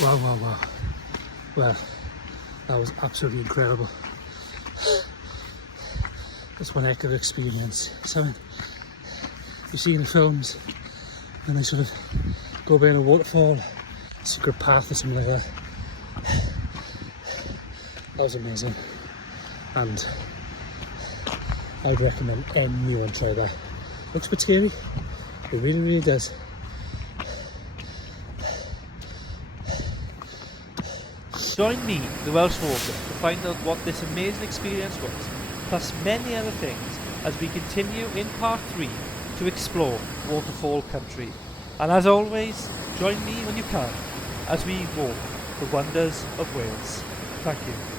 Wow, wow, wow. Well, that was absolutely incredible. That's one heck of an experience. Something you see in films when they sort of go by in a waterfall, secret path or something like that. That was amazing. And I'd recommend anyone try that. Looks a bit scary. It really, really does. Join me, the Welsh Walker, to find out what this amazing experience was, plus many other things, as we continue in part 3 to explore Waterfall country. And as always, join me when you can, as we walk the wonders of Wales. Thank you.